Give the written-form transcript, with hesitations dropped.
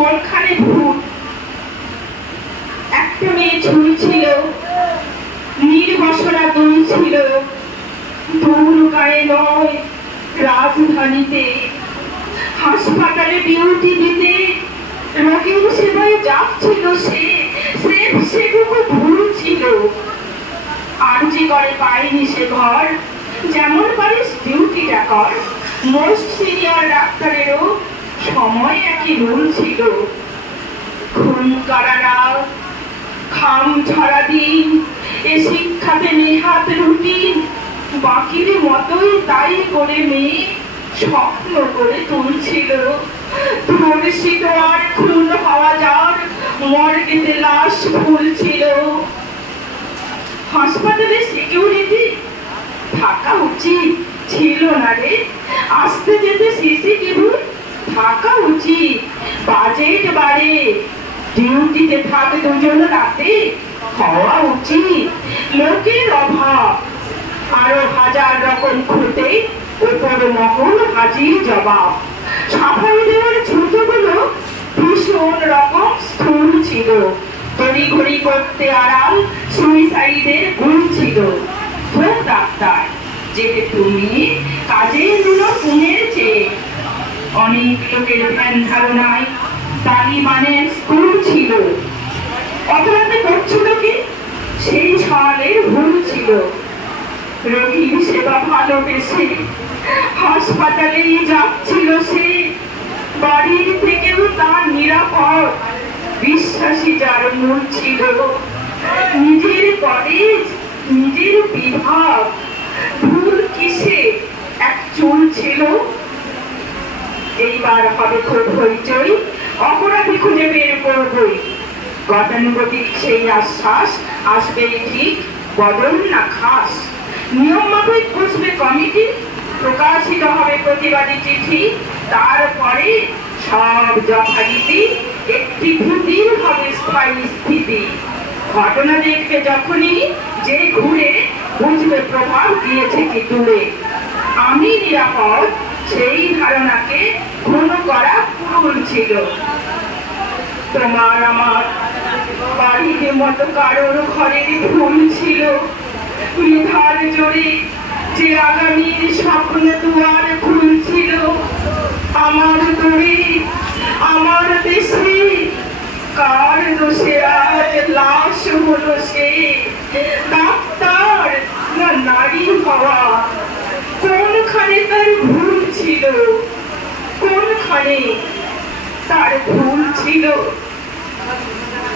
কোনখানে ভূত। একটা মেয়ে ঝুলছিল, নির্বাসনা দুলছিল, দূর গায়ে নয় রাজধানীতে। হাসপাতালে ডিউটি দিতে রোগীর সেবায় যাচ্ছিল সে, স্রেফ সেটুকু ভুল ছিল। আরজি করে পায়নি সে ঘর, যেমন পারিস ডিউটিটা কর। মোস্ট সিনিয়র ডাক্তারেরও সময় একই রুল ছিল। খুন কারারা, খাম ঝরা দিন, এ শিক্ষাতে নেহাত রুটিন। বাকির মতোই তাই করে মেয়ে স্বপ্ন করে তুলছিল। ধর্ষিত আর খুন হওয়া যার মর্গেতে লাশ ফুলছিল। হাসপাতালে সিকিউরিটি থাকা উচিত ছিল না রে, আসতে যেতে সিসিটিভি থাকা উচিত। বাজেট বাড়ে, ডিউটিতে থাকে দুজন রাতে, হওয়া উচিত। লোকের অভাব, আরো হাজার রকম খুঁটে উপর মহল হাজির জবাব। সাফাই দেওয়ার ছুতোগুলো ভীষণ রকম স্থূল ছিল। তড়িঘড়ি করতে আড়াল সুইসাইডের গুণ ছিল। হোক ডাক্তার, যেতে তুমি কাজে এলো পুনের চেয়ে। অনেক লোকের ধ্যান ধারণায় তালিবানের স্কুল ছিল। অপরাধে করছিল কি সেই সালের ভুল ছিল। রোগীর সেবা ভালোবেসে হাসপাতালেই যাচ্ছিল সে। বাড়ির থেকেও তার নিরাপদ বিশ্বাসী যার মূল ছিল। নিজের কলেজ, নিজের বিভাগ, ভুল কিসে এক চুল ছিল। এইবার হবে খুব হইচই, অপরাধী খুঁজে বের করবই। গতানুগতিক সেই আশ্বাস আসবেই ঠিক, বদল না খাস। নিয়ম মাফিক বসবে কমিটি, প্রকাশিত হবে প্রতিবাদী চিঠি। তারপরে সব যথারীতি একটি ভীতির হবে স্থায়ী স্থিতি। ঘটনা দেখবে যখনই যে ঘুরে, বুঝবে প্রভাব দিয়েছে কি দূরে। আমি নিরাপদ সেই ধারণাকে ঘন করা ভুল ছিল। তোমার আমার বাড়ির মতো কারোর ঘরের ভুল ছিল। মেধার জোরে যে আগামীর স্বপ্ন দুয়ার খুলছিল। আমার দূরে, আমার দেশে কার দোষে আজ লাশ হলো সে। ডাক্তার না নারী হওয়া, কোনখানে তার ভুল ছিল, কোনখানে তার ভুল ছিল।